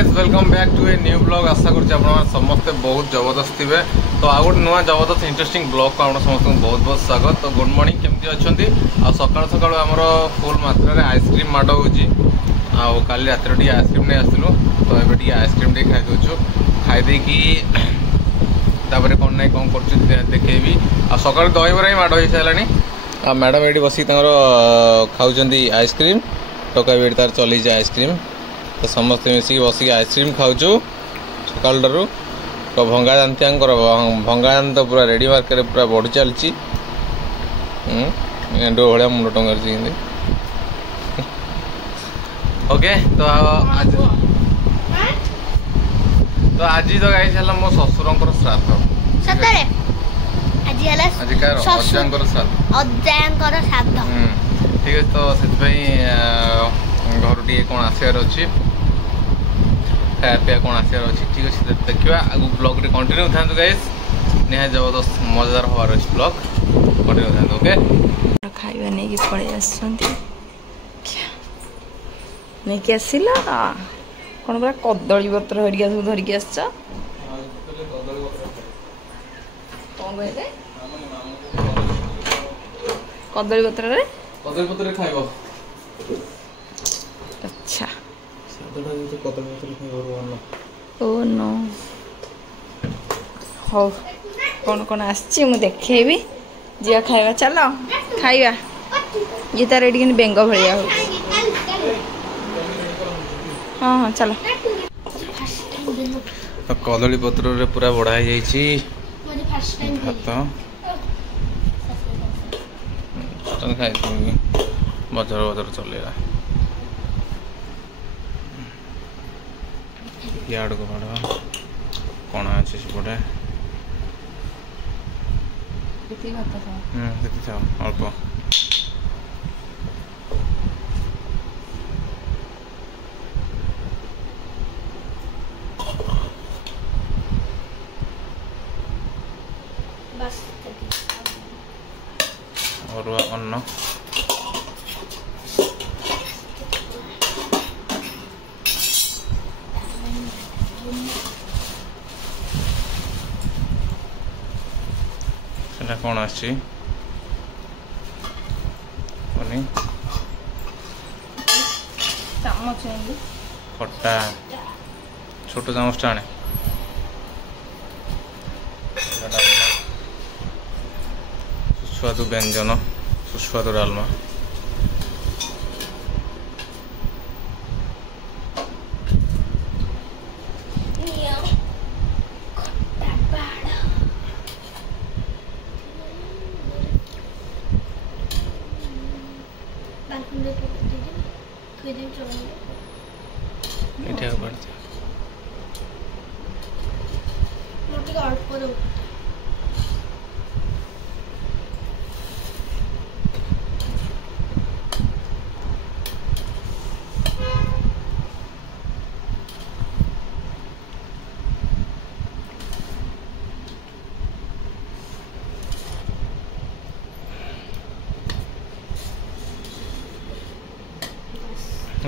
Guys welcome back to a new blog. आशा करुँच आप समस्ते बहुत जबरदस्त थे। तो आ गए नुआ जबरदस्त इंटरेस्टिंग ब्लॉग को आप समस्त बहुत बहुत स्वागत। तो गुड मॉर्निंग केमती अच्छा सकाल सकाल आमर फुल मात्रा रे आइसक्रीम माड़ हो काली रात आइसक्रीम नहीं आसलु तो ये आइसक्रीम टे खाई दौचु खाईदे कि कौन ना कौन कर देखेबी। आ सकाल दहीबरा ही माड़ हो सारे आ मैडम ये बस खाऊँ आइसक्रीम टका भी तार चली आइसक्रीम तो समस्ते मिसिक बसिक आइसक्रीम खाऊचु सकाल ठारू। तो भंगा जानती भंगा जान तो पूरा रेडी मार्केट पूरा बढ़ी चलती एंडो भाया मुंड टंगार ओके। तो आज तो गाइस है मो ससुर श्राद्ध ठीक है। तो घर टे कौन आसार अच्छी खाया पीया कौन आसार अच्छी ठीक अच्छे देखा आगे ब्लॉग कंटिन्यू था गाइस निहा जबरदस्त मजेदार हबार अच्छे ब्लॉग कंटिन्यू था ओके। खाଇବା ନେଇକି ପଳେଇ ଆସିଛନ୍ତି ନେଇକି ଆସିଲା କ'ଣ ପୁରା କଦଳୀ ପତ୍ର ହରିକା ସବୁ ଧରିକି ଆସିଛ କ'ଣ କହିଲେ କଦଳୀ ପତ୍ରରେ ଖାଇବ अच्छा ओ नो हो कौन कौन आसी मु देखेबी जिया खाइबा चलो खाइबा ये तार एडी बेंग भलिया हो हाँ हाँ चलो। तो कदली पत्र रे पूरा बढ़ा जाइए भात खाई बजार बजार चलेगा याड को बढ़ा कौन अच्छे सेपटे अल्प अरुआ अन्न कौन आसी खट्टा छोट चामच आने सुस्वादु व्यंजन सुस्वादु डालमा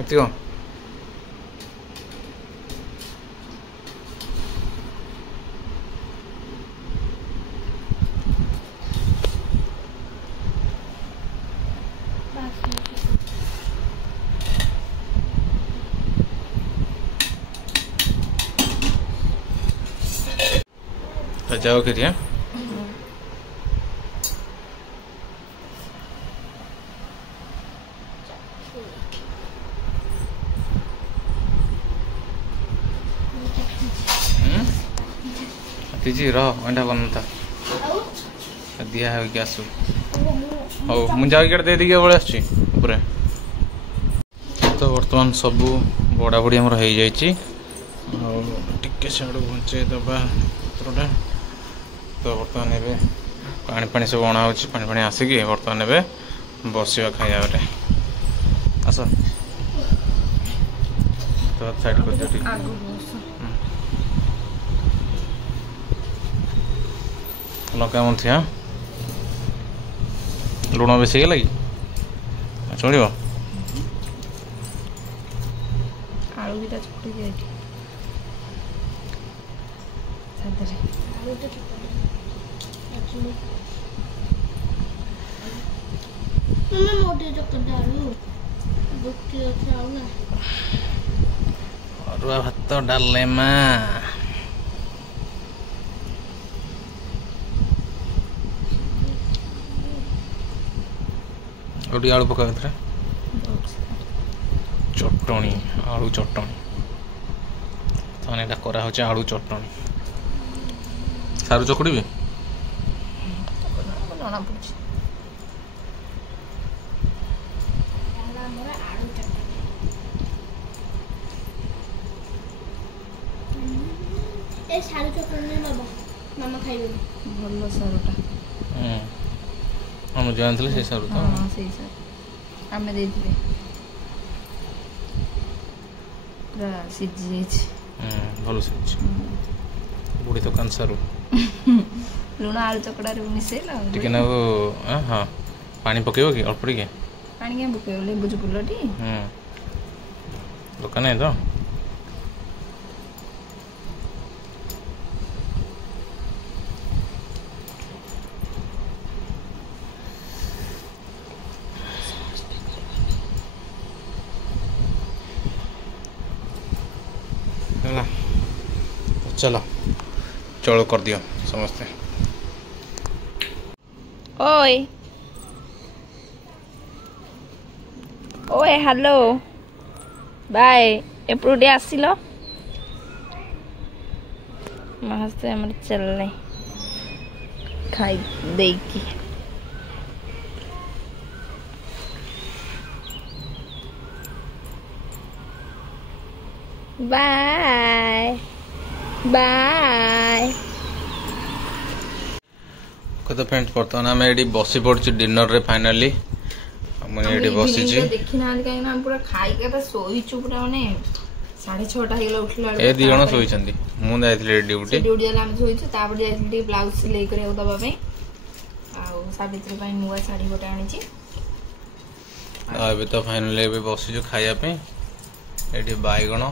Tío. जाओ करिए तीजी रह अंडा बनता दिया है गैस हो मुझे जाके दे दिखे बड़े आस तो बर्तमान सबू बड़ा बड़ी आमर हो जाए घुंचे दबा पत्रटा तो बर्तमान ए पानी पानी सब अणा हो पानी पानी आसिक बर्तमान ए बसवा खाइबा आस तो साइड कर लंका मंथी हाँ लुण बेस गला कि चलो आलू भी चुटी ତାଦେହରେ ଅରୁଆ ଭାତ ଡାଲେମା गोटी आलू पका चटणी आलू चटणी ताने एटा करा होचे आलू चटणी सारू चकड़ी भी जना पड़छ ए सारू चटणी बाबा मामा खाइबे भलो सारूटा हम जानथले से सारू त हां सही सर हमें दे दिले पूरा सिजी भलो सिजी बुढ़ी दुकान सारू लुण आलू चकड़ा रे मिसेला टिके ना वो हां पानी पकेबो कि अल्प टिके पानी के बुके लेबू चुपुलटी दुकान है तो चलो चलो कर दियो समझते ओए ओए हेलो बाय एपटे आसिल मस्त आम चलने खाई देकी बाय बाय तो फ्रेंड्स बर्तमान आम ये बसी पड़ी डिनर रे फाइनाली मुझे बसी देखी ना कहीं हम पूरा खाई के शोचु पूरा माने 6:30 हेगला उठला ए दी जण सोइछंती मु जाइथिले ड्यूटी ड्यूटी हम सोइछु तापर जाइथिले ब्लाउज सिलाई करे दबा पे आ सावित्री ପାଇଁ नुवा साड़ी गोटे आनिची अबे तो फाइनली अबे बसी जो खाया पे एठी बायगण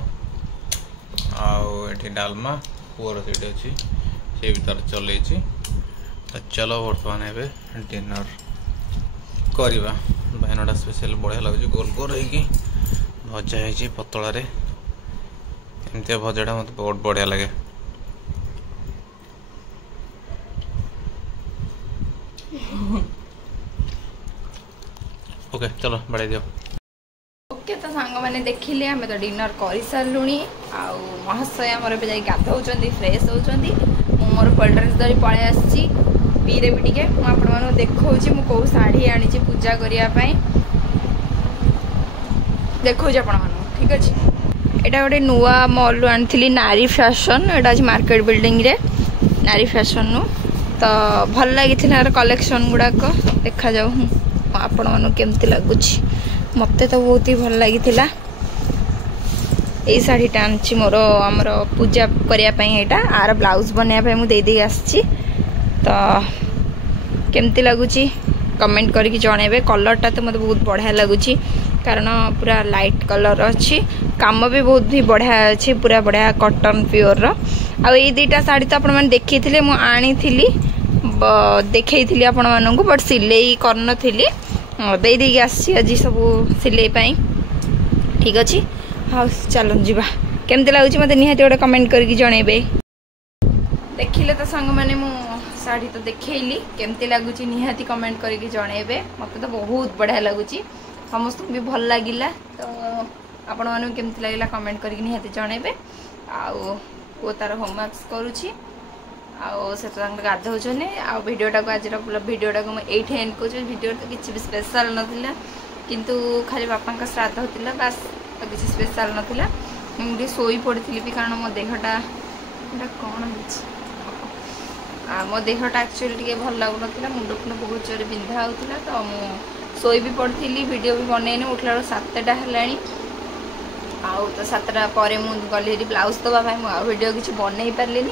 आउ एठी डालमा पुअर सेठी अछि से भीतर चलेछि तो चलो बर्तमान एबे डिनर करवा बायनटा स्पेशल बढ़िया लगे गोल गोल है भजा है पतला रे एमती भजाटा मत बहुत बढ़िया लगे ओके चलो बढ़ाई दियो ओके तो सांग मैंने देखिले हमें तो डिनर कर सारूनी आउ महाशय आमर ए गाधौं फ्रेश होती मोर फल ड्रेस धरी पलि आसी पीदेवी टे मुझे देखा कौ शाढ़ी आनी पूजा करने देखा ठीक अच्छे यहाँ गोटे नुआ मॉल आनी नारी फैशन यहाँ आज मार्केट बिल्डिंग रे नारी फैशन नु तो भल लगी कलेक्शन गुड़ाक देखा जाऊ आपण मन केमती लगुच मत तो बहुत ही भल लगी यही शाढ़ीटा आनी मोर आमर पूजा करने यहाँ आर ब्लाउज बनवाई मुझे आसी तो केमती लगुच कमेंट करके जनइबे कलरटा तो मत बहुत बढ़िया लगुच कारण पूरा लाइट कलर अच्छी काम भी बहुत ही बढ़िया अच्छी पूरा बढ़िया कॉटन प्योर आई दुईटा शाढ़ी तो आपण देखी मुझे देखी आपण मानू बट सिलाई करनी दे आसी आज सब सिलाई ठीक अच्छे हाँ चलो जीवा केमती लगुच मत निहाती गोटे कमेंट करके जनइबे देखिले तो सांग मैंने मु शाढ़ी तो देखली केमती लगुच निहाती कमेंट करके जनइबे मत तो बहुत बढ़िया लगुच समस्त भी भल लगिला तो आपण मानू केमती लगिला कमेंट करके निहाती जनइबे आउ तार होमवर्क करुच्ची आउ से गाधौने आ भिडटा को आज भिडटा को मुझे एंड कर भिडियो तो किसी भी स्पेशल नाला किंतु खाली बापा का श्राद्ध होता बास तो किसी स्पेशल नाला मुझे शोई पड़ी भी कारण मो देहटा कौन मो देहटा एक्चुअली टे भल लगुन मुंड फुंड बहुत जोर बिंधा होता तो मु शोई भी पड़ी वीडियो भी बनईनी उठला 7टा है आउ तो 7टा पर गली ब्लाउज दवाई वीडियो किसी बनई पारे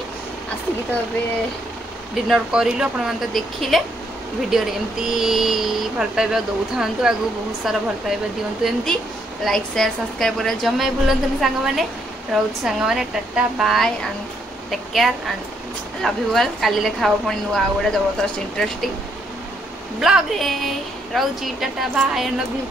आसिक तो डिनर करूँ आप देखिले वीडियो एमती भल पाइबा दौ था आगू बहुत सारा भल पाइबा दिंतु एमती लाइक शेयर सब्सक्राइब कर जमा भूलुनि सांग मैंने रोच सांग मैंने tata bye and take care and love you all काली ले खाओ पुणी नुआ गोटे जबरदस्त इंटरेस्टिंग ब्लॉग रे रोची tata bye and love you.